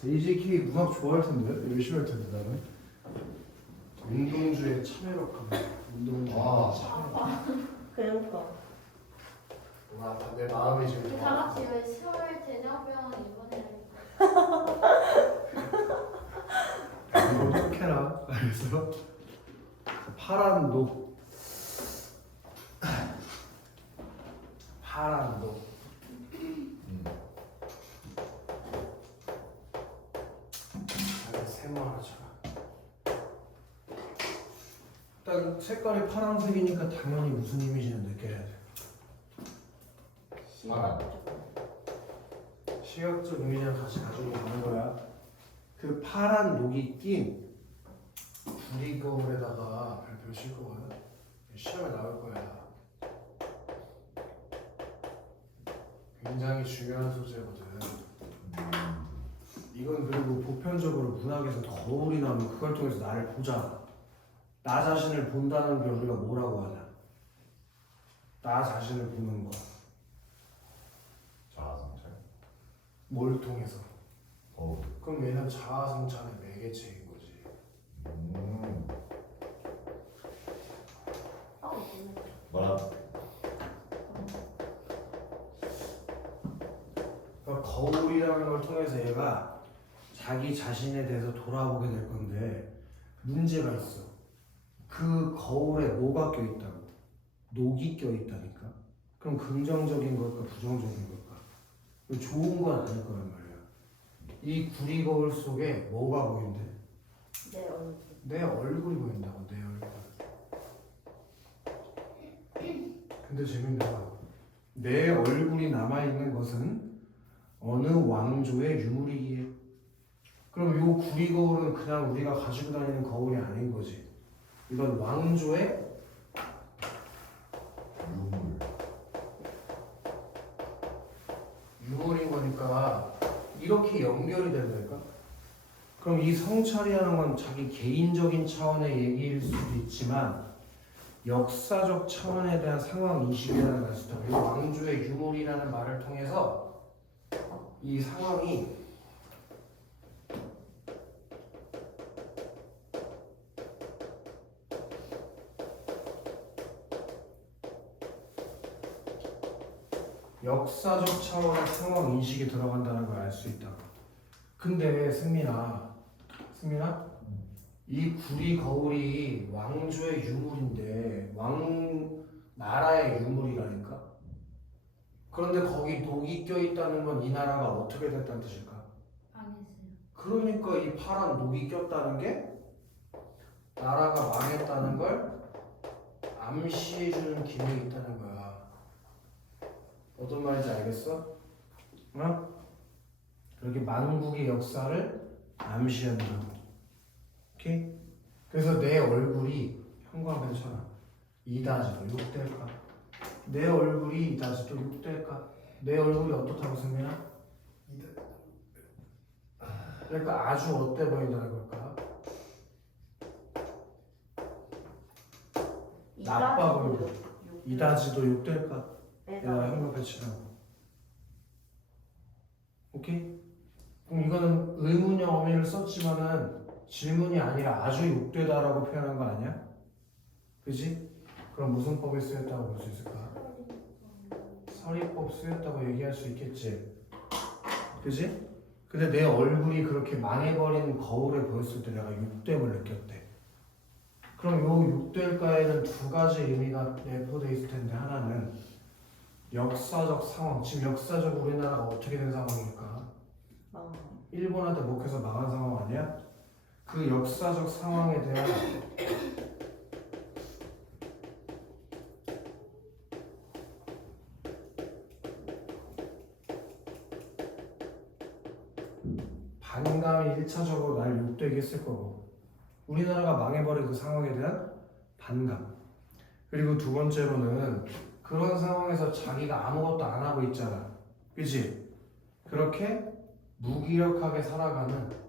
JJK 문학 좋아할 텐데 열심히 할 텐데 나는 운동주의 참여력하면 운동주의 참여력. 그러니까. 와, 내 마음이 지금 다 같이 왜 10월 대장병 입원해? 이거 어떡해라. 그래서 파란 녹 세모하자. 일단 색깔이 파란색이니까 당연히 무슨 이미지는 느껴야 돼. 시각적 이미지랑 같이 가지고 가는 거야. 그 파란 녹이 낀 구리 거울에다가 발표 실 거거든. 시험에 나올 거야. 굉장히 중요한 소재거든. 이건 그리고 보편적으로 문학에서 거울이 나오면 그걸 통해서 나를 보잖아. 나 자신을 본다는 게 우리가 뭐라고 하냐? 나 자신을 보는 거. 자아성찰. 뭘 통해서? 거울. 그럼 얘는 자아성찰의 매개체인 거지. 뭐라? 그러니까 거울이라는 걸 통해서 얘가 자기 자신에 대해서 돌아보게 될 건데 문제가 있어. 그 거울에 뭐가 껴있다고? 녹이 껴있다니까. 그럼 긍정적인 걸까 부정적인 걸까? 좋은 건 아닐 거란 말이야. 이 구리 거울 속에 뭐가 보인대? 내 얼굴. 내 얼굴이 보인다고. 내 얼굴. 근데 재밌는 건 내 얼굴이 남아있는 것은 어느 왕조의 유물이기에. 그럼 요 구리 거울은 그냥 우리가 가지고 다니는 거울이 아닌 거지. 이건 왕조의 유물인 거니까 이렇게 연결이 된다니까. 그럼 이 성찰이라는 건 자기 개인적인 차원의 얘기일 수도 있지만 역사적 차원에 대한 상황 인식이라는 걸 수 있다. 이 왕조의 유물이라는 말을 통해서 이 상황이 역사적 차원의 상황 인식이 들어간다는 걸 알 수 있다. 근데 승민아, 이 구리 거울이 왕조의 유물인데 나라의 유물이라니까. 그런데 거기 녹이 껴있다는 건 이 나라가 어떻게 됐다는 뜻일까? 망했어요. 그러니까 이 파란 녹이 꼈다는 게 나라가 망했다는 걸 암시해주는 기능이 있다는 거야. 어떤 말인지 알겠어? 어? 그렇게 만국의 역사를 암시한다고. 오케이? 그래서 내 얼굴이 형광펜처럼 이다지도 6대일까? 내 얼굴이 이다지도 6대일까? 내 얼굴이 어떻다고 승민아? 그러니까 아주 어때 보인다는 걸까? 나빠 보이고. 이다지도 6대일까? 내가 형광펜치라고. 오케이? 그럼 이거는 의문형 어미를 썼지만은 질문이 아니라 아주 6대다라고 표현한 거 아니야? 그지? 그럼 무슨 법에 쓰였다고 볼 수 있을까? 서리법 쓰였다고 얘기할 수 있겠지. 그지? 근데 내 얼굴이 그렇게 망해버린 거울에 보였을 때 내가 6됨을 느꼈대. 그럼 요 6대일까에는 두 가지 의미가 내포되어 있을 텐데, 하나는 역사적 상황. 지금 역사적으로 우리나라가 어떻게 된 상황일까? 일본한테 먹혀서 망한 상황 아니야? 그 역사적 상황에 대한 반감이 1차적으로 날 욕되게 했을 거고, 우리나라가 망해버린 그 상황에 대한 반감. 그리고 두 번째로는 그런 상황에서 자기가 아무것도 안 하고 있잖아. 그치? 그렇게 무기력하게 살아가는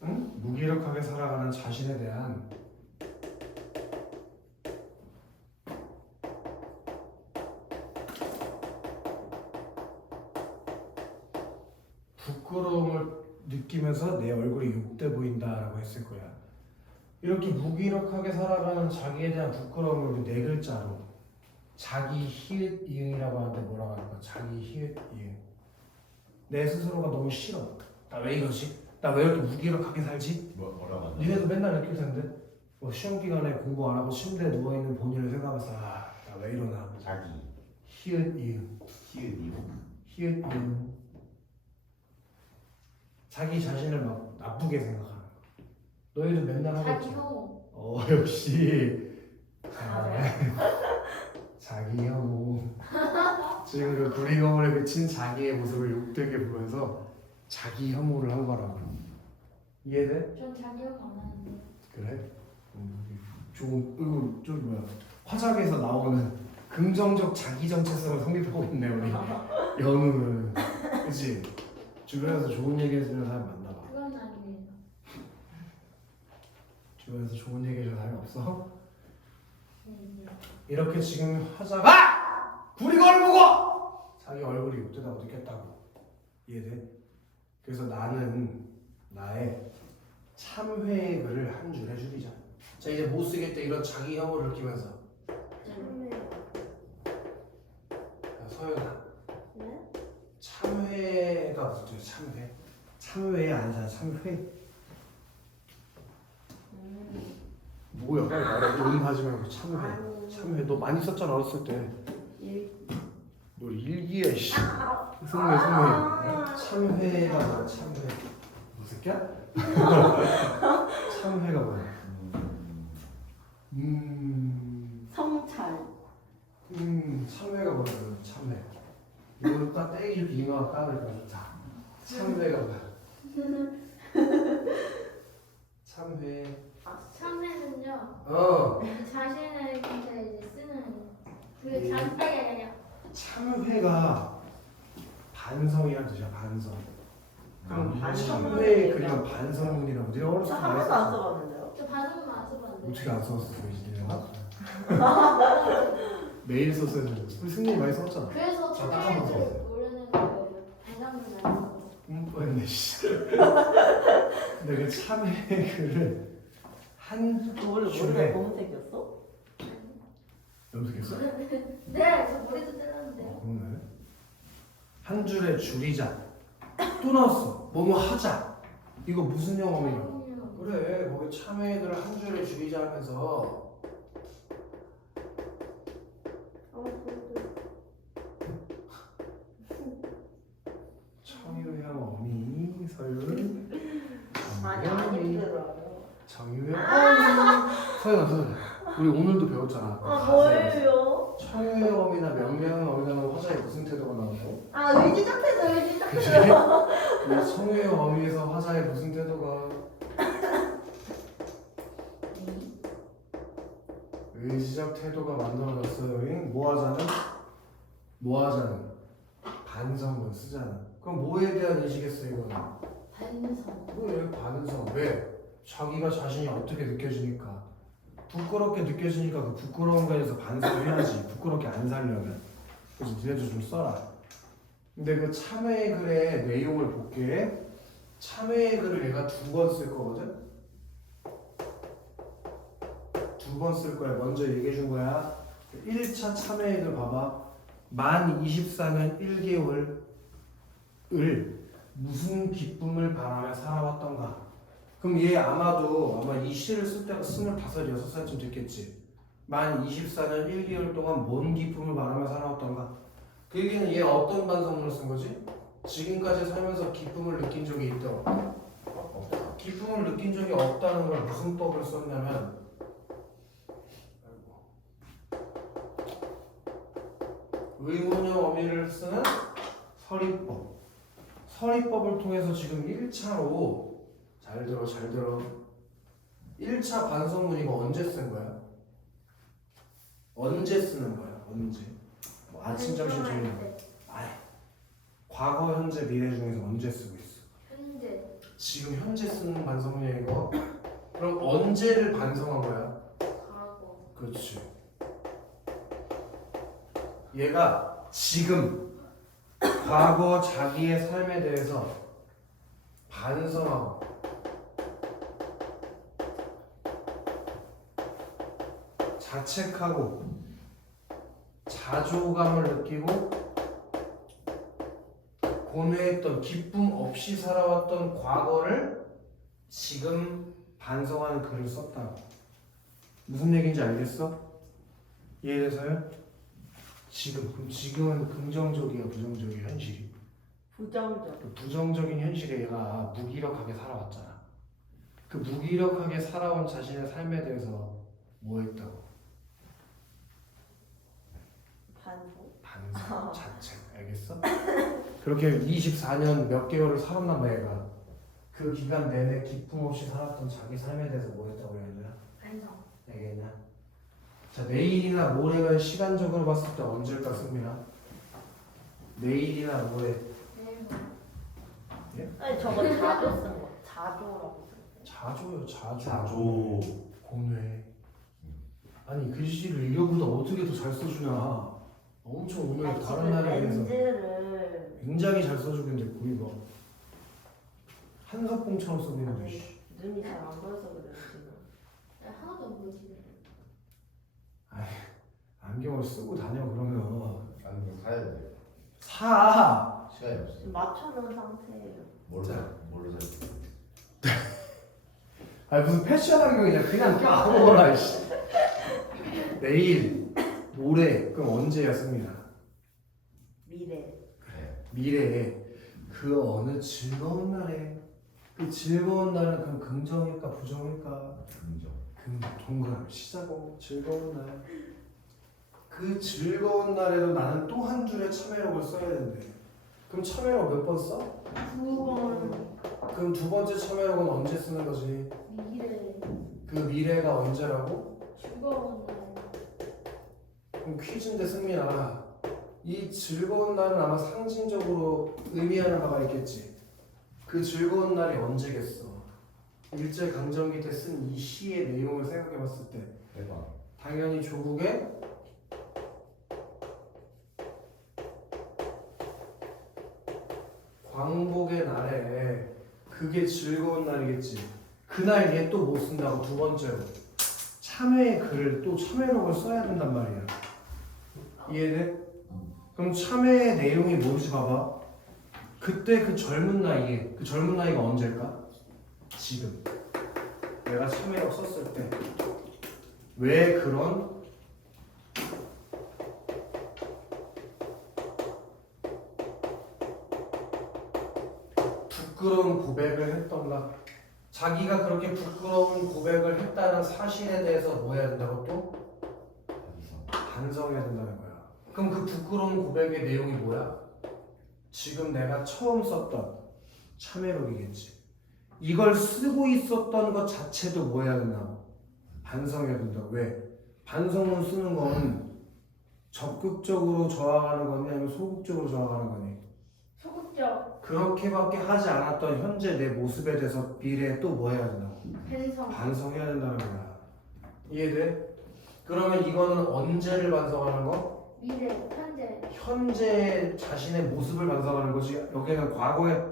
무기력하게 살아가는 자신에 대한 부끄러움을 느끼면서 내 얼굴이 욕돼 보인다라고 했을 거야. 이렇게 무기력하게 살아가는 자기에 대한 부끄러움을 우리 네 글자로 자기 히읗 이응이라고 하는데 뭐라고 할까? 자기 히읗 이응. 내 스스로가 너무 싫어. 나 왜 이러지? 나 왜 이렇게 무기력하게 살지? 뭐라고 하나? 니네도 맨날 느낄 텐데. 뭐 시험 기간에 공부 안 하고 침대에 누워 있는 본인을 생각하면서 나 왜 이러나? 자기 히읗 이응. 키읔 히읗 이응. 자기 자신을 막 나쁘게 생각하는 거. 너희도 맨날 하겠지. 자기 혐오. 역시 자기 혐오. 지금 그 구리검을에 그친 자기의 모습을 욕되게 보면서 자기 혐오를 한 거라고. 이해돼? 전 자기 혐오 안 하는데. 그래? 좋은 이거 좀 뭐야? 화작에서 나오는 긍정적 자기 정체성을 성립하고 있네 우리 연우는. 그치? 주변에서 좋은 얘기 해주는 사람 많나 봐. 그건 아니에요. 주변에서 좋은 얘기 해주는 사람이 없어? 네. 이렇게 지금 화자가 구리 거울 보고 자기 얼굴이 욕되다고 느꼈다고. 이해돼? 그래서 나는 나의 참회의 글을 한 줄에 줄이자. 자 이제 못 쓰겠다 이런 자기 혐오를 느끼면서. 야, 서연아. 네? 참회가 무슨 뜻이야? 참회? 참회 아니잖아. 참회. 뭐야? 빨리 말해. 음하지 말고 참회. 아니. 참회. 너 많이 썼잖아 어렸을 때. 일. 너 일기야 씨. 승회. 참회가 뭐야? 참회. 뭐 새끼야? 참회가 뭐야? 성찰. 참회가 뭐야? 참회. 이거 딱 떼기 이렇게 잉어가 까불까? 자, 참회가 뭐야? 참회. 참회는요. 자신을 진짜 이제 쓰는 그 자기 참회가 반성이란 뜻이야. 반성. 그럼 반성문이 참회 그냥 반성문이라고. 네가 어렸을 저 때 한 번도 말했었어. 안 써봤는데요. 저 반응만 안 써봤는데. 어떻게 안 써봤어? 매일 썼어야 되는데. 우리 승민이 많이 썼잖아. 그래서 저 딱 한 번 참회를 써봤어. 모르는 거예요. 반응만 안 써. 뻔했네 씨. 근데 그 참회 글을 한 머리가 줄에 검은색이었어? 염색했어? 네, 저 머리도 잘랐는데요. 그러네. 한 줄에 줄이자. 또 나왔어. 뭐뭐 하자. 이거 무슨 영어이냐? 그래, 거기 참회들을 한 줄에 줄이자 하면서 청유형 어미 서윤 아니 안 힘들어요. 정유형 서윤아 우리 오늘도 배웠잖아. 아 뭐예요? 청유형 어미나 명령 어미나 화자에 무슨 태도가 나오고? 아 의지적해서 그치? 의지적해서. 이 청유형 어미에서 화자에 무슨 태도가? 의지적 태도가 만들어졌어요. 뭐 하자는 반성문 쓰잖아. 그럼 뭐에 대한 의식이겠어 이거는? 반성. 그래 반성. 왜? 자기가 자신이 어떻게 느껴지니까 부끄럽게 느껴지니까 그 부끄러운 거에 대해서 반성을 해야지. 부끄럽게 안 살려면. 그래서 니네도 좀 써라. 근데 그 참회의 글의 내용을 볼게. 참회의 글을 얘가 2번 쓸 거거든. 2번 쓸 거야. 먼저 얘기해 준 거야. 1차 참회의 글 봐봐. 만 24년 1개월을 무슨 기쁨을 바라며 살아왔던가. 그럼 얘 아마 이 시를 쓸 때가 25, 6살쯤 됐겠지. 만 24년 1개월 동안 뭔 기쁨을 바라며 살아왔던가. 그 얘기는 얘 어떤 반성문을 쓴 거지? 지금까지 살면서 기쁨을 느낀 적이 있다 없다? 기쁨을 느낀 적이 없다는 걸 무슨 법을 썼냐면 의문형 어미를 쓰는 서리법. 서리법을 통해서 지금 1차로 잘 들어 1차 반성문 이거 언제 쓴 거야? 언제 쓰는 거야? 언제? 뭐 아침 점심 저녁. 과거 현재 미래 중에서 언제 쓰고 있어? 현재. 지금 현재 쓰는 반성문이야 이거? 그럼 언제를 반성한 거야? 과거. 그렇지. 얘가 지금 과거 자기의 삶에 대해서 반성하고 자책하고 자조감을 느끼고 고뇌했던 기쁨 없이 살아왔던 과거를 지금 반성하는 글을 썼다고. 무슨 얘기인지 알겠어? 이해돼서요? 지금. 그럼 지금은 긍정적이야 부정적이야 현실이? 부정적. 그 부정적인 현실에 얘가 무기력하게 살아왔잖아. 그 무기력하게 살아온 자신의 삶에 대해서 뭐 했다고? 반복. 반성, 자책. 알겠어? 그렇게 24년 몇 개월을 살았단 말이야 얘가. 그 기간 내내 기쁨 없이 살았던 자기 삶에 대해서 뭐 했다고 해야 되나? 반성. 알겠냐? 자, 내일이나 모레는 시간적으로 봤을 때 언제일까 승민아? 내일이나 모레. 내일 아니 저거 자조 쓴 거. 자조라고 쓴 거. 자조요 자조. 자조. 고뇌. 아니 글씨를 이거보다 어떻게 더 잘 써주냐. 엄청 오늘 아, 다른 지금 날에 비해서 렌즈를 굉장히 잘 써주고 있는데 이거 한석봉처럼 쓰고 있는데 씨. 눈이 잘 안 보여서 그래요 지금. 하나도 안 보이지. 안경을 쓰고 다녀 그러면 안경 사야 돼. 사. 시간이 없어. 지금 맞춰놓은 상태예요. 뭘로 사? 아니 무슨 패션 안경이냐 그냥 껴보라 씨. 내일 모레 그럼 언제야 승민아? 미래. 그래. 미래에 그 어느 즐거운 날에 그 즐거운 날은 그럼 긍정일까 부정일까? 긍정. 동그라미 시작하고 즐거운 날. 그 즐거운 날에도 나는 또 한 줄의 참회록을 써야 된대. 그럼 참회록 몇 번 써? 9번. 그럼 두 번째 참회록은 언제 쓰는 거지? 미래. 그 미래가 언제라고? 즐거운 날. 그럼 퀴즈인데 승민아, 이 즐거운 날은 아마 상징적으로 의미하는 바가 있겠지. 그 즐거운 날이 언제겠어? 일제강점기 때 쓴 이 시의 내용을 생각해봤을 때 해봐. 당연히 조국의 광복의 날에 그게 즐거운 날이겠지. 그날 얘 또 못 쓴다고 두 번째로 참회의 글을 또 참회록을 써야 된단 말이야. 이해돼? 그럼 참회의 내용이 뭔지 봐봐. 그때 그 젊은 나이에 그 젊은 나이가 언제일까? 지금 내가 참회록 썼을 때 왜 그런 부끄러운 고백을 했던가? 자기가 그렇게 부끄러운 고백을 했다는 사실에 대해서 뭐 해야 된다고 또? 반성해야 된다는 거야. 그럼 그 부끄러운 고백의 내용이 뭐야? 지금 내가 처음 썼던 참회록이겠지. 이걸 쓰고 있었던 것 자체도 뭐 해야 된다고? 반성해야 된다고. 왜? 반성문 쓰는 건 적극적으로 저항하는 거니 아니면 소극적으로 저항하는 거니? 소극적. 그렇게밖에 하지 않았던 현재 내 모습에 대해서 미래에 또 뭐 해야 된다고? 반성. 반성해야 된다는 거야. 이해돼? 그러면 이거는 언제를 반성하는 거? 미래. 현재. 현재 자신의 모습을 반성하는 거지. 여기는 과거에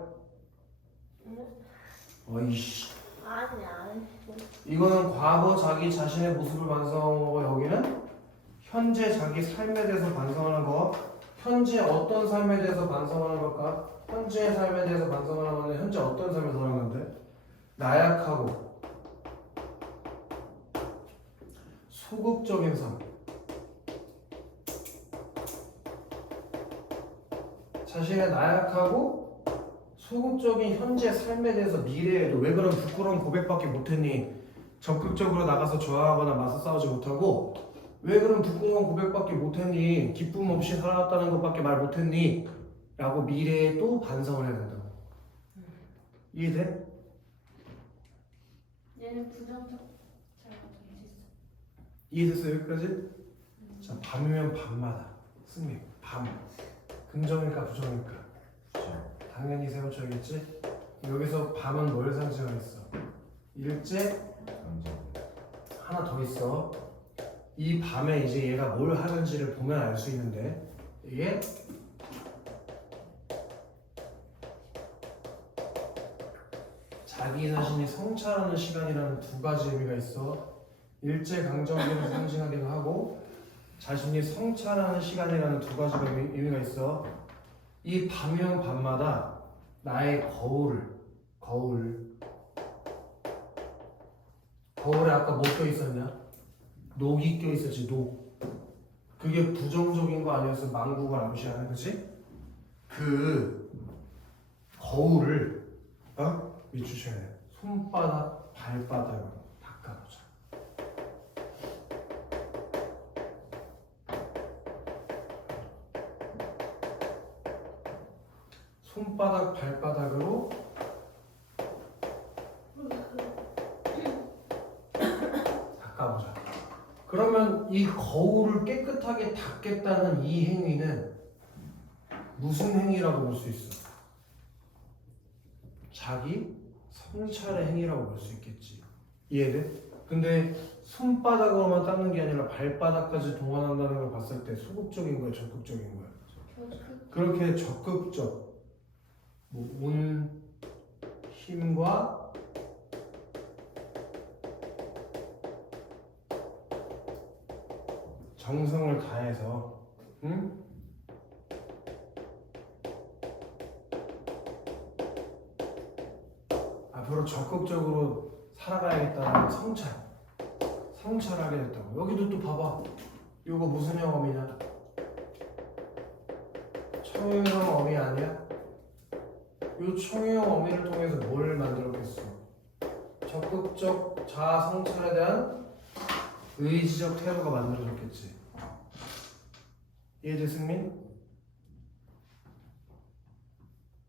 어이씨. 아니. 이거는 과거 자기 자신의 모습을 반성하는 거고 여기는 현재 자기 삶에 대해서 반성하는 거. 현재 어떤 삶에 대해서 반성하는 걸까? 현재의 삶에 대해서 반성하는 거는 현재 어떤 삶을 사는 건데? 나약하고 소극적인 삶. 자신의 나약하고 소극적인 현재 삶에 대해서 미래에도 왜 그런 부끄러운 고백밖에 못했니? 적극적으로 나가서 저항하거나 맞서 싸우지 못하고 왜 그런 부끄러운 고백밖에 못했니? 기쁨 없이 살아왔다는 것밖에 말 못했니? 라고 미래에 또 반성을 해야 된다고. 이해돼? 얘는 부정적. 잘 정했어. 이해됐어 여기까지? 자 밤이면 밤마다 승리 밤 긍정일까 부정일까? 당연히 세워줘야겠지? 여기서 밤은 뭘 상징하겠어? 일제 하나 더 있어. 이 밤에 이제 얘가 뭘 하는지를 보면 알 수 있는데 이게 자기 자신이 성찰하는 시간이라는 두 가지 의미가 있어. 일제강점기를 상징하기도 하고 자신이 성찰하는 시간이라는 두 가지 의미가 있어. 이 밤이면 밤마다 나의 거울에 아까 뭐 껴 있었냐? 녹이 껴 있었지. 녹. 그게 부정적인 거 아니었어? 망국을 암시하는, 그치? 그 거울을 비추셔야 돼. 손바닥, 발바닥으로 닦아보자. 손바닥, 발바닥으로 닦아보자. 그러면 이 거울을 깨끗하게 닦겠다는 이 행위는 무슨 행위라고 볼 수 있어? 자기 성찰의 행위라고 볼 수 있겠지. 이해돼? 근데 손바닥으로만 닦는 게 아니라 발바닥까지 동원한다는 걸 봤을 때 소극적인 거야, 적극적인 거야? 그렇게 적극적, 온 힘과 정성을 다해서, 앞으로 적극적으로 살아가야겠다는 성찰하게 됐다고. 여기도 또 봐봐. 이거 무슨 영어이냐? 청유형 어미 아니야? 이 청유형 어미를 통해서 뭘 만들었겠어? 적극적 자아 성찰에 대한 의지적 태도가 만들어졌겠지. 이해돼, 승민?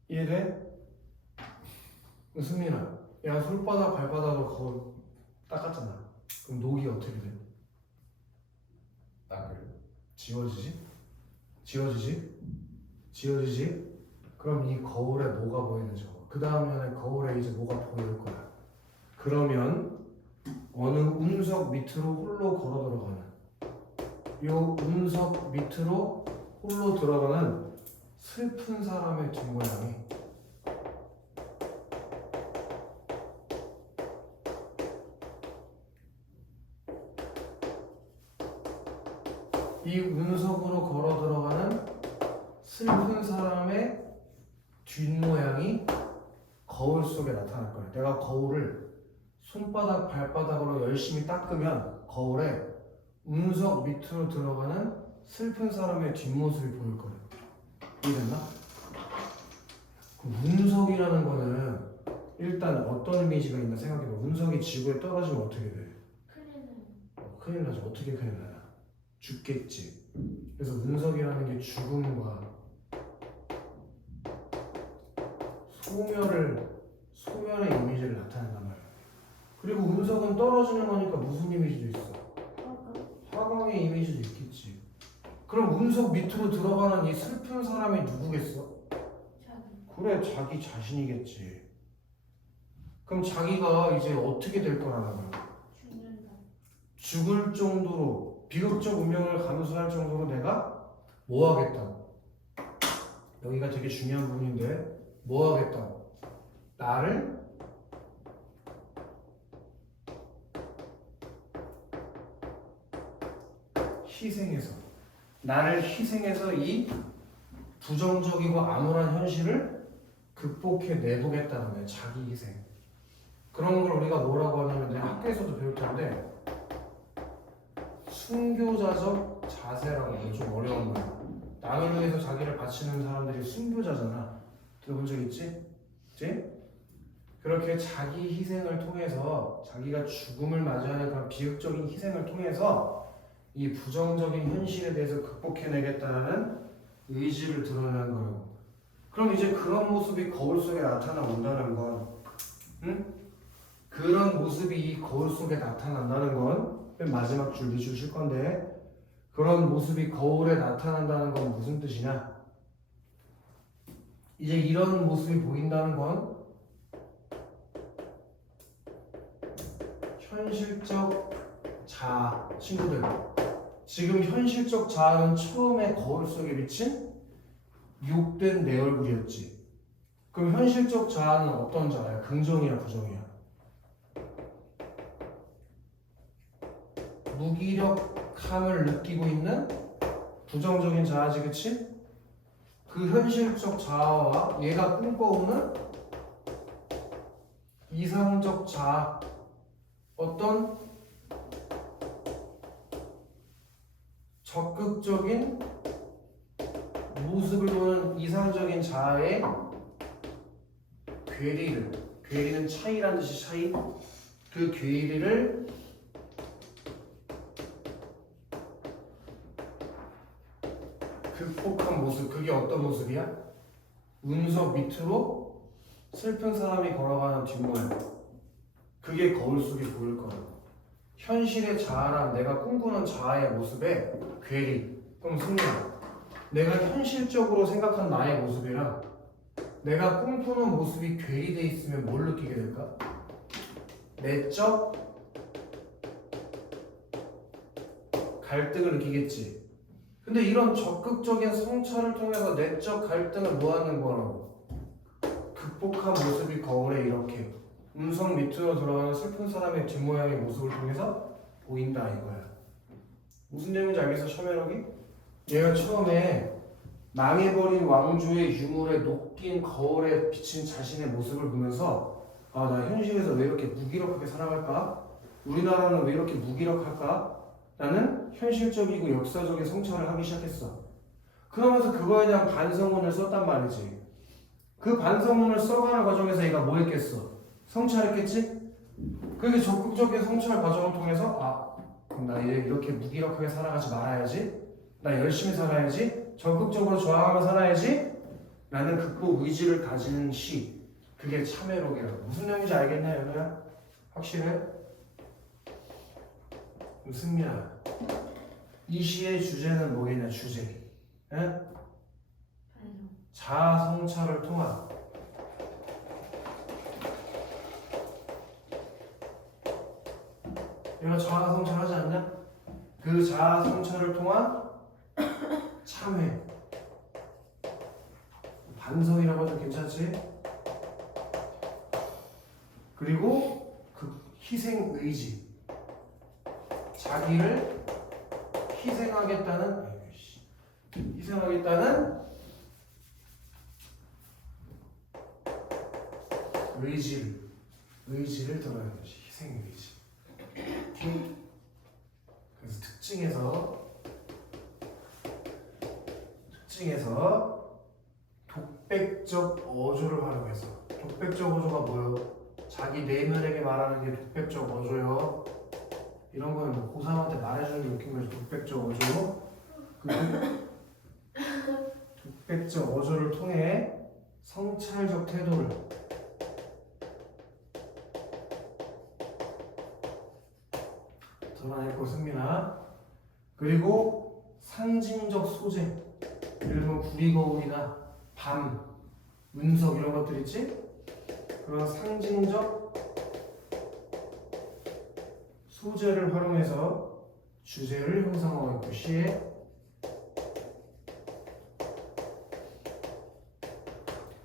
이해돼? 승민아, 야, 손바닥 발바닥으로 거울 닦았잖아. 그럼 녹이 어떻게 돼? 닦을. 지워지지? 그럼 이 거울에 뭐가 보이는 저? 그 다음에 거울에 이제 뭐가 보일 거야. 그러면 어느 운석 밑으로 홀로 걸어 들어가는, 요 운석 밑으로 홀로 들어가는 슬픈 사람의 뒷모양이 이 운석으로 걸어 들어가는 슬픈 사람의 뒷모양이 거울 속에 나타날 거예요. 내가 거울을 손바닥, 발바닥으로 열심히 닦으면 거울에 운석 밑으로 들어가는 슬픈 사람의 뒷모습이 보일 거예요. 이해됐나? 그 운석이라는 거는 일단 어떤 이미지가 있나 생각해봐. 운석이 지구에 떨어지면 어떻게 돼? 큰일 나죠. 어떻게 큰일 나냐? 죽겠지. 그래서 운석이라는 게 죽음과 소멸의 이미지를 나타낸단 말이야. 그리고 운석은 떨어지는 거니까 무슨 이미지도 있어? 화강의 이미지도 있겠지. 그럼 운석 밑으로 들어가는 이 슬픈 사람이 누구겠어? 그래, 자기 자신이겠지. 그럼 자기가 이제 어떻게 될 거라는 거야? 죽을 정도로, 비극적 운명을 감수할 정도로 내가 뭐 하겠다고? 여기가 되게 중요한 부분인데, 뭐 하겠다고? 나를 희생해서 이 부정적이고 암울한 현실을 극복해 내보겠다는 거예요. 자기 희생. 그런 걸 우리가 뭐라고 하냐면 내가 학교에서도 배울 텐데 순교자적 자세라고 해요. 좀 어려운 거야. 남을 위해서 자기를 바치는 사람들이 순교자잖아. 들어본 적 있지? 그치? 그렇게 자기 희생을 통해서 자기가 죽음을 맞이하는 그런 비극적인 희생을 통해서 이 부정적인 현실에 대해서 극복해내겠다는 의지를 드러내는 거예요. 그럼 이제 그런 모습이 거울 속에 나타나온다는 건, 그런 모습이 이 거울 속에 나타난다는 건 맨 마지막 줄 주실 건데, 그런 모습이 거울에 나타난다는 건 무슨 뜻이냐? 이제 이런 모습이 보인다는 건 현실적 자아, 친구들. 지금 현실적 자아는 처음에 거울 속에 비친 욕된 내 얼굴이었지. 그럼 현실적 자아는 어떤 자아야? 긍정이야, 부정이야? 무기력함을 느끼고 있는 부정적인 자아지, 그치? 그 현실적 자아와 얘가 꿈꿔오는 이상적 자아, 어떤 적극적인 모습을 보는 이상적인 자아의 괴리는 차이라는 뜻이 차이, 그 괴리를 극복한 모습, 그게 어떤 모습이야? 운석 밑으로 슬픈 사람이 걸어가는 뒷모습, 그게 거울 속에 보일 거야. 현실의 자아랑 내가 꿈꾸는 자아의 모습의 괴리. 그럼 승리야, 내가 현실적으로 생각한 나의 모습이랑 내가 꿈꾸는 모습이 괴리돼 있으면 뭘 느끼게 될까? 내적 갈등을 느끼겠지. 근데 이런 적극적인 성찰을 통해서 내적 갈등을 뭐하는 거라고? 극복한 모습이 거울에 이렇게 음성 밑으로 들어가는 슬픈 사람의 뒷모양의 모습을 통해서 보인다 이거야. 무슨 내용인지 알겠어, 셔멜록이? 얘가 처음에 망해버린 왕조의 유물에 녹긴 거울에 비친 자신의 모습을 보면서 아, 나 현실에서 왜 이렇게 무기력하게 살아갈까? 우리나라는 왜 이렇게 무기력할까? 라는 현실적이고 역사적인 성찰을 하기 시작했어. 그러면서 그거에 대한 반성문을 썼단 말이지. 그 반성문을 써가는 과정에서 얘가 뭐 했겠어? 성찰했겠지? 그게 적극적인 성찰 과정을 통해서 아, 그럼 나 이렇게 무기력하게 살아가지 말아야지. 나 열심히 살아야지. 적극적으로 저항하며 살아야지. 라는 극복 의지를 가지는 시. 그게 참회록이라고. 무슨 내용인지 알겠냐, 연우야? 확실해? 승민아, 이 시의 주제는 뭐겠냐, 주제. 에? 자아 성찰을 통한 얘가 자아 성찰하지 않냐? 그 자아 성찰을 통한 참회, 반성이라고 해도 괜찮지? 그리고 그 희생 의지, 자기를 희생하겠다는 의지를 드러내는 것이 희생 의지. 그래서 특징에서 독백적 어조를 활용해서, 독백적 어조가 뭐예요? 자기 내면에게 말하는 게 독백적 어조요. 이런 거는 뭐 고3한테 말해주는 게 웃긴 거죠. 독백적 어조. 그 독백적 어조를 통해 성찰적 태도를 드러냈고, 승민아. 그리고 상징적 소재, 예를 들면 구리거울이나 밤, 운석 이런 것들 있지? 그런 상징적 소재를 활용해서 주제를 형성하고 있고, 시에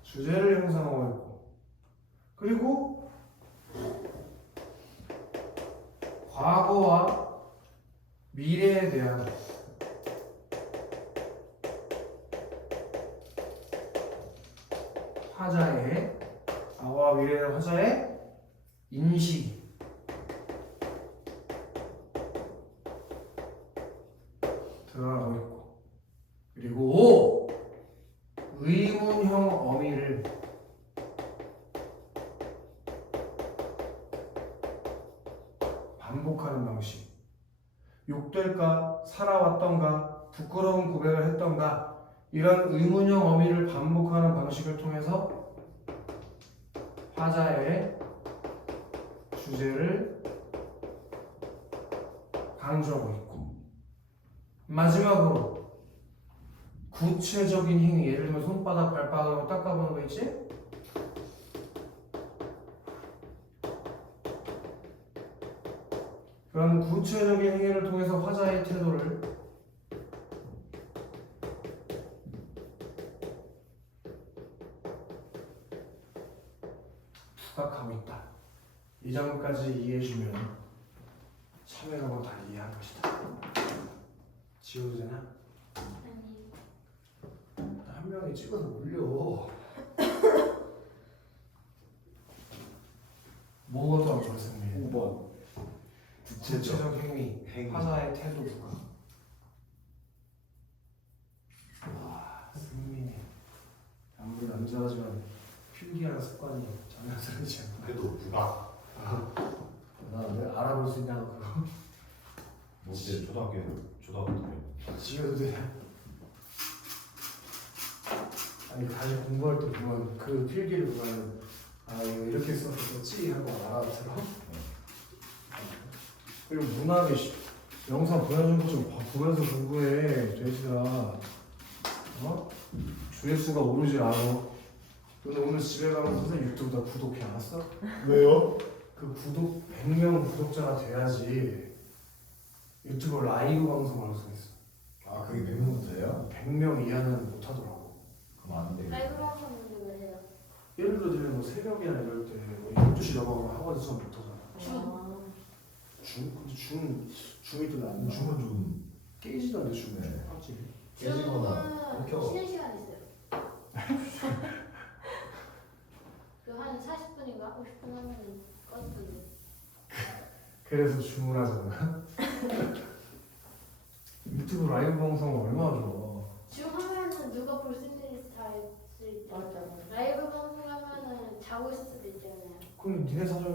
주제를 형성하고 있고, 그리고 과거와 미래에 대한 화자의, 과거와 미래에 대한 화자의 인식이 드러나고 있고, 그리고 5. 의문형 어미를 반복하는 방식. 욕될까? 살아왔던가? 부끄러운 고백을 했던가? 이런 의문형 어미를 반복하는 방식을 통해서 화자의 주제를 강조하고 있고, 마지막으로 구체적인 행위, 예를 들면 손바닥, 발바닥으로 닦아보는 거 있지? 그런 구체적인 행위를 통해서 화자의 태도를 부각하고 있다. 이 점까지 이해해주면 참여라고 다 이해한 것이다. 지워도 되나? 아니 한 명이 찍어서 올려. 뭐가 더 좋습니다. 5번. 구체적 행위, 행위. 화사의 태도 부각. 와, 승민이 아무리 남자지만 필기하는 습관이 전혀 다르지 않나. 그래도 부각. 나왜 알아볼 수 있냐고 그거. 뭐 그때 초등학교 때. 지워도 되냐? 아니 다시 공부할 때 보면 그 필기를 보면 아 이거 이렇게 써서 썼지 하고 알아들어. 그리고 문학의 영상 보여준 거 좀 보면서 공부해 돼지들아. 어? 조회수가 오르지 않아. 너는 오늘 집에 가면 선생님 유튜브 다 구독해 알았어? 왜요? 그 구독 100명 구독자가 돼야지 유튜브 라이브 방송을 할 수 있어. 아 그게 100명부터예요? 100명 이하는 못 하더라고. 그럼 안 돼. 라이브 방송은 왜 해요? 예를 들면 뭐 새벽이나 이럴 때뭐 12시 넘어가면 학원에서 수업 못 하잖아. 근데 중이 또 안 나. 춤은 좀 깨지던데 중은 네. 확실히. 깨지거나 춤은 쉬는 시간 있어요. 그 한 40분인가 50분 하면 꺼지던데. 그래서 주문하잖아. 유튜브 라이브 방송 얼마나 좋아. 줌 하면은 누가 볼 수 있는지 다 알 수 있죠. 맞아. 라이브 방송 하면은 자고 있을 수도 있잖아요. 그럼 니네 사정이